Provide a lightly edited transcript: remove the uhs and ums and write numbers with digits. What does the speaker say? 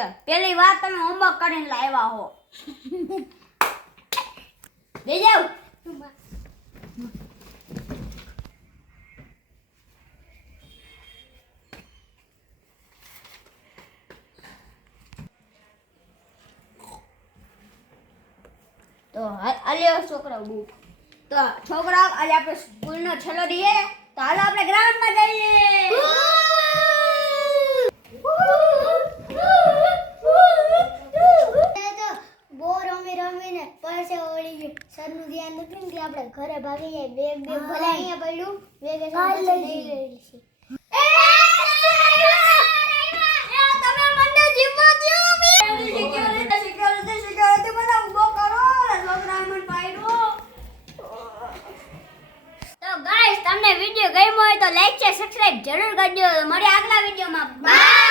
છે પેલી વાર તમે હોમવર્ક કરીને લાવ્યા હો દે જાવ તો આલ્યો છોકરા બૂટ તો છોકરા આજે આપણે સ્કૂલનો છેલ્લો દી તો હાલો આપણે ગ્રાઉન્ડમાં જઈએ રમીને પરસે ઓળી ગયું સરનું ધ્યાન નથી ને કે આપણે ઘરે ભાગી જાય બેગ ભલે અહીંયા પડ્યું બેગ લઈ લેલી છે તમે મને જીવવા દો સિક્યોરિટી બનાવ બો કરો છોકરા મને પાડ્યો તો ગાઈસ તમને વિડિયો ગમ્યો હોય તો લાઈક છે સબસ્ક્રાઇબ જરૂર કરજો મળીએ આગલા વિડિયોમાં બાય